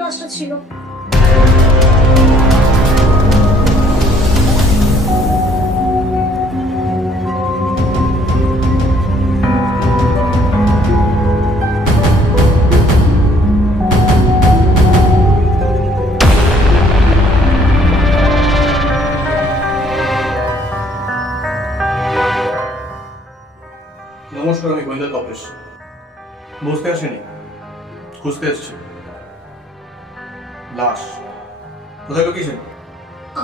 লাশটা ছিল। নমস্কার, আমি গোয়েন্দা তপেশ। বসতে আসেনি, খুঁজতে এসছি লাশ। কোথায় লুকিয়েছেন?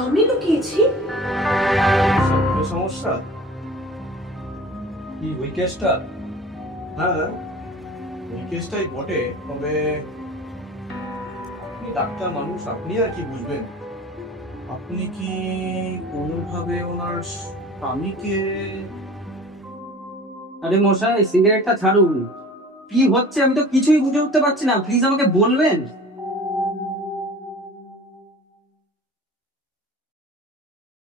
আমি লুকিয়েছি? সমস্যা কি ওই কেসটা? হ্যাঁ, এই কেসটাই বটে। তবে আপনি ডাক্তার মানুষ, আপনি আর কি বুঝবেন। আপনি কি কোনোভাবে ওনার স্বামীকে... আরে মশাই, সিগারেটটা ছাড়ুন। কি হচ্ছে আমি তো কিছুই বুঝে উঠতে পারছি না, প্লিজ আমাকে বলবেন।